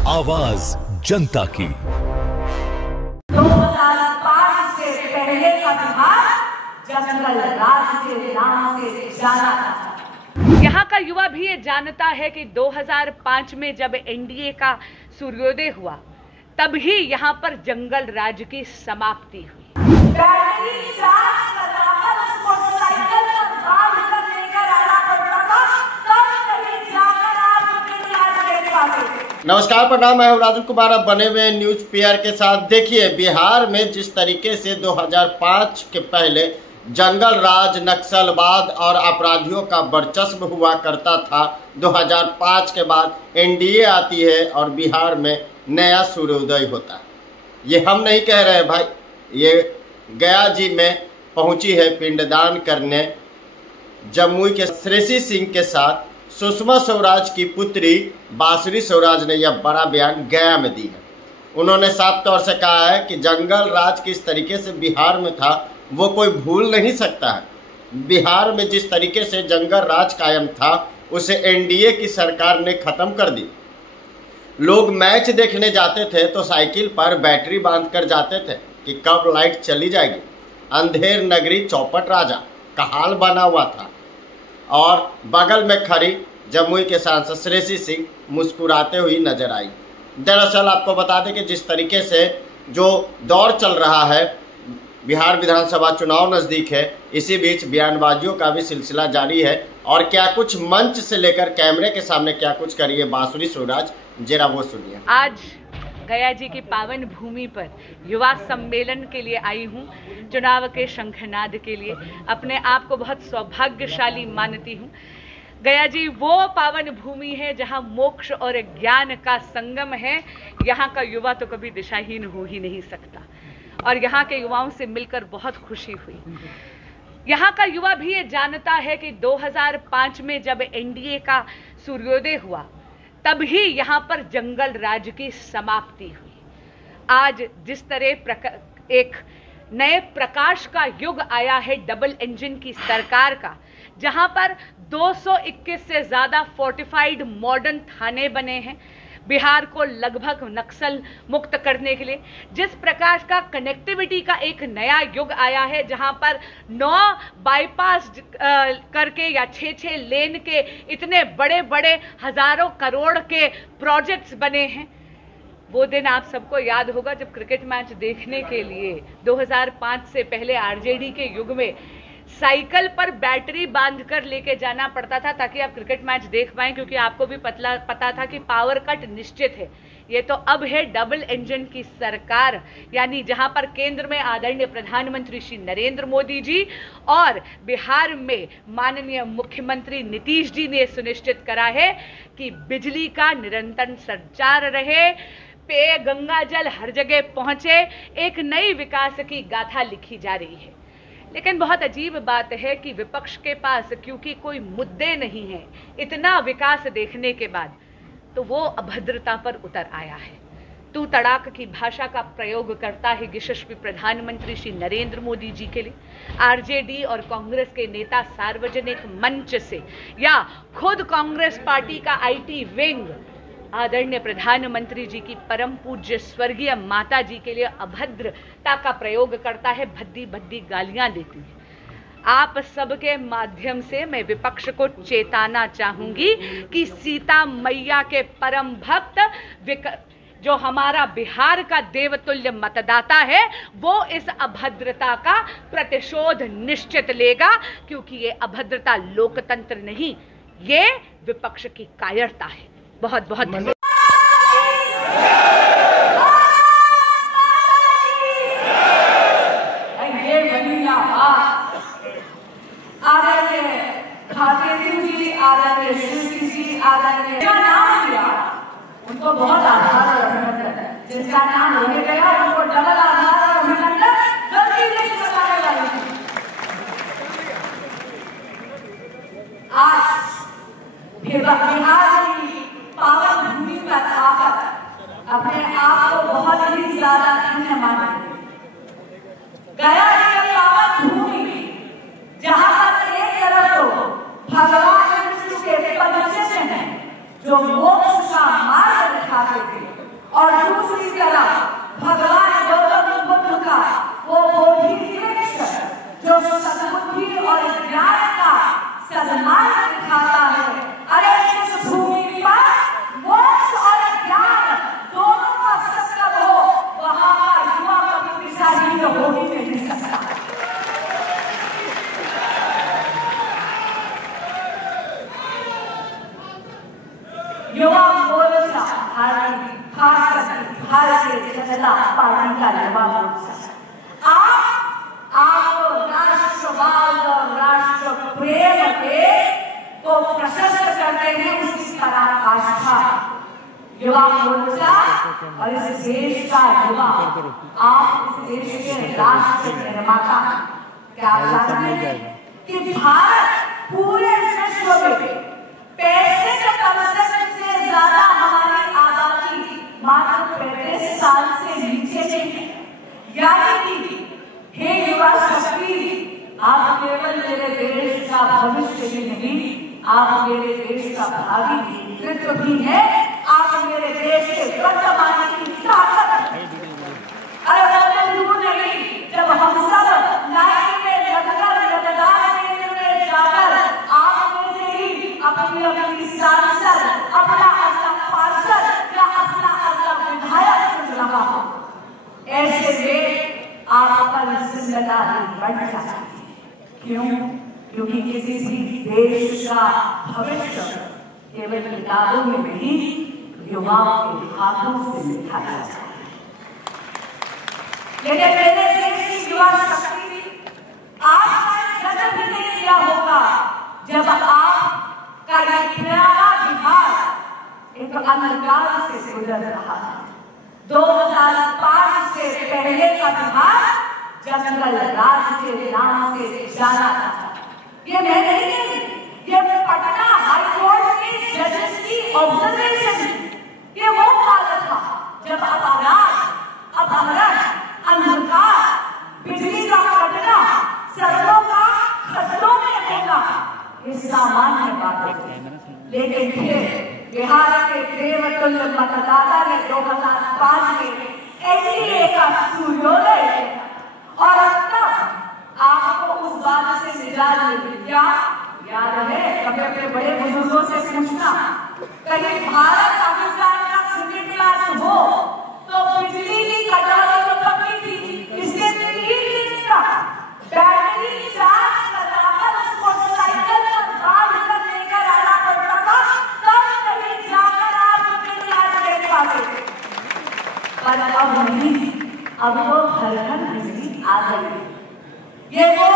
आवाज जनता की। 2005 से पहले का बिहार जंगल राज के नाम से जाना था। यहाँ का युवा भी ये जानता है कि 2005 में जब एनडीए का सूर्योदय हुआ तब ही यहाँ पर जंगल राज की समाप्ति हुई। बैटरी चार्ज कराकर उसको साइकिल पर बांध कर लेकर आना पड़ता था, तब कहीं जाकर आप जंगल राज देख पाते थे। नमस्कार, प्रणाम। मैं हूं राजू कुमार। अब बने हुए न्यूज पीआर के साथ देखिए बिहार में जिस तरीके से 2005 के पहले जंगल राज, नक्सलवाद और अपराधियों का वर्चस्व हुआ करता था, 2005 के बाद एनडीए आती है और बिहार में नया सूर्योदय होता है। ये हम नहीं कह रहे भाई, ये गया जी में पहुंची है पिंडदान करने जमुई के श्रेषी सिंह के साथ सुषमा स्वराज की पुत्री बांसुरी स्वराज ने यह बड़ा बयान गया में दी है। उन्होंने साफ तौर से कहा है कि जंगल राज किस तरीके से बिहार में था वो कोई भूल नहीं सकता है। बिहार में जिस तरीके से जंगल राज कायम था उसे एनडीए की सरकार ने खत्म कर दी। लोग मैच देखने जाते थे तो साइकिल पर बैटरी बांध कर जाते थे कि कब लाइट चली जाएगी। अंधेर नगरी चौपट राजा का हाल बना हुआ था और बगल में खड़ी जमुई के सांसद श्रेषी सिंह मुस्कुराते हुई नजर आई। दरअसल आपको बता दें कि जिस तरीके से जो दौर चल रहा है, बिहार विधानसभा चुनाव नज़दीक है, इसी बीच बयानबाजियों का भी सिलसिला जारी है। और क्या कुछ मंच से लेकर कैमरे के सामने क्या कुछ करिए बांसुरी स्वराज, जरा वो सुनिए। आज गया जी की पावन भूमि पर युवा सम्मेलन के लिए आई हूँ, चुनाव के शंखनाद के लिए। अपने आप को बहुत सौभाग्यशाली मानती हूँ। गया जी वो पावन भूमि है जहाँ मोक्ष और ज्ञान का संगम है। यहाँ का युवा तो कभी दिशाहीन हो ही नहीं सकता और यहाँ के युवाओं से मिलकर बहुत खुशी हुई। यहाँ का युवा भी ये जानता है कि 2005 में जब एनडीए का सूर्योदय हुआ तब ही यहाँ पर जंगल राज की समाप्ति हुई। आज जिस तरह एक नए प्रकाश का युग आया है डबल इंजन की सरकार का, जहाँ पर 221 से ज़्यादा फोर्टिफाइड मॉडर्न थाने बने हैं बिहार को लगभग नक्सल मुक्त करने के लिए, जिस प्रकार का कनेक्टिविटी का एक नया युग आया है जहां पर 9 बाईपास करके या 6 लेन के इतने बड़े बड़े हजारों करोड़ के प्रोजेक्ट्स बने हैं। वो दिन आप सबको याद होगा जब क्रिकेट मैच देखने के लिए 2005 से पहले आरजेडी के युग में साइकिल पर बैटरी बांध कर लेके जाना पड़ता था ताकि आप क्रिकेट मैच देख पाएं, क्योंकि आपको भी पता था कि पावर कट निश्चित है। ये तो अब है डबल इंजन की सरकार, यानी जहां पर केंद्र में आदरणीय प्रधानमंत्री श्री नरेंद्र मोदी जी और बिहार में माननीय मुख्यमंत्री नीतीश जी ने सुनिश्चित करा है कि बिजली का निरंतर संचार रहे, पेय गंगा जल हर जगह पहुंचे। एक नई विकास की गाथा लिखी जा रही है। लेकिन बहुत अजीब बात है कि विपक्ष के पास क्योंकि कोई मुद्दे नहीं हैं, इतना विकास देखने के बाद तो वो अभद्रता पर उतर आया है। तू तड़ाक की भाषा का प्रयोग करता है यशस्वी प्रधानमंत्री श्री नरेंद्र मोदी जी के लिए। आरजेडी और कांग्रेस के नेता सार्वजनिक मंच से या खुद कांग्रेस पार्टी का आईटी विंग आदरणीय प्रधानमंत्री जी की परम पूज्य स्वर्गीय माता जी के लिए अभद्रता का प्रयोग करता है, भद्दी भद्दी गालियां देती है। आप सबके माध्यम से मैं विपक्ष को चेताना चाहूंगी कि सीता मैया के परम भक्त जो हमारा बिहार का देवतुल्य मतदाता है वो इस अभद्रता का प्रतिशोध निश्चित लेगा, क्योंकि ये अभद्रता लोकतंत्र नहीं, ये विपक्ष की कायरता है। बहुत बहुत धन्यवाद। उनको बहुत आधार और अभिनंदन है। जिसका नाम होने गया उनको डबल आधार और अभिनंदन। गलती नहीं बताने वाली थी। आज बिहार की पावन भूमि पर आकर अपने आप को बहुत ही ज्यादा धन्य मानते हैं। गया की पावन भूमि जहाँ पर एक तरफ तो भगवान विष्णु के परिचय हैं जो मोक्ष का मार्ग दिखाते थे, युवा मोर्चा भारतीय जनता पार्टी का युवा मोर्चा आप राष्ट्रवाद और राष्ट्र प्रेम के को प्रशस्त करते हैं, उसकी पराकाष्ठा युवा मोर्चा और इस देश का युवा, आप इस देश के राष्ट्र निर्माता। क्या आप जानते हैं कि भारत पूरे विश्व में 65% से ज्यादा हमारी आबादी मात्र 35 साल से नीचे की है। यानी कि हे युवा शक्ति, आप केवल मेरे देश का भविष्य ही नहीं, आप मेरे देश का भावी नेतृत्व भी है, आप मेरे देश के वर्तमान की ताकत। अरे वो नहीं, जब हम सब लाइन में लगकर मतदान केंद्र में जाकर आप में से ही अपनी सांसद, अपना पार्षद या अपना विधायक चुन रहा हो, ऐसे में आप पर जिम्मेदारी बढ़ जाती है। क्यों? क्योंकि किसी भी देश का भविष्य केवल किताबों में नहीं, युवाओं के हाथों से लिखा जाता है। लेकिन मेरे देश की युवा शक्ति आज जन्म भी नहीं लिया होगा जब आपका ये प्यारा बिहार एक अंधकार से गुजर रहा है। 2005 से पहले का बिहार जंगल राज के नाम से जाना था। ये मैं नहीं कहती, ये पटना हाईकोर्ट के जजेस की ऑब्जर्वेशन। ये वो काल था जब अपराध, अपहरण, अंधकार, बिजली का कटना, सड़कों का खड्डों में होना ये सामान्य बात है। लेकिन फिर बिहार के देवतुल्य मतदाता ने 2005 में एनडीए का सूर्योदय और अब तक आपको उस बात से निजात मिली। क्या याद है? कभी अपने बड़े बुजुर्गों से पूछना, कहीं भारत पाकिस्तान का क्रिकेट मैच हो तो बिजली की कटौती तो कभी थी, इसके 3 दिन का बैटरी चार्ज कराकर उसको साइकिल पर बांध कर लेकर आना पड़ता था, तब कहीं जाकर आप क्रिकेट मैच देख पाते। पर अब नहीं, अब तो घर घर बिजली आ गई। ये वो